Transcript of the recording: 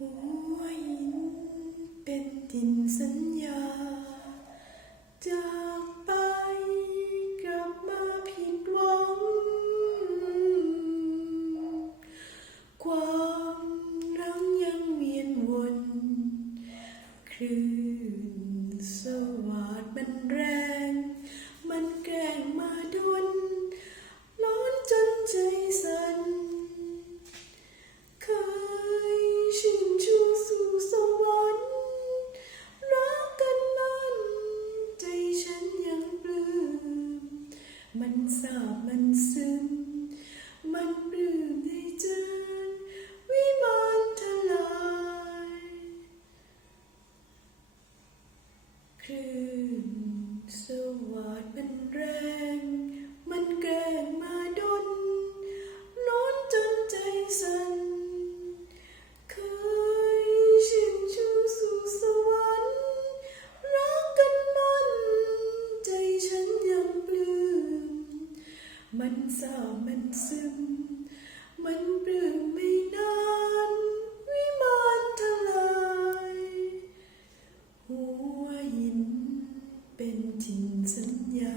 หัวหินเป็นดินสัญญา จากไปกลับมาผิดหวัง ความรังยังเวียนวน คลื่นสวัสดมันแร มันแรง มันแกงมาดนร้อนจนใจสั่นเคยชิมชูสู่สวรรค์รักกันมันใจฉันยังปลื้มมันเศร้ามันซึม มันเปลือย จริงสัญญา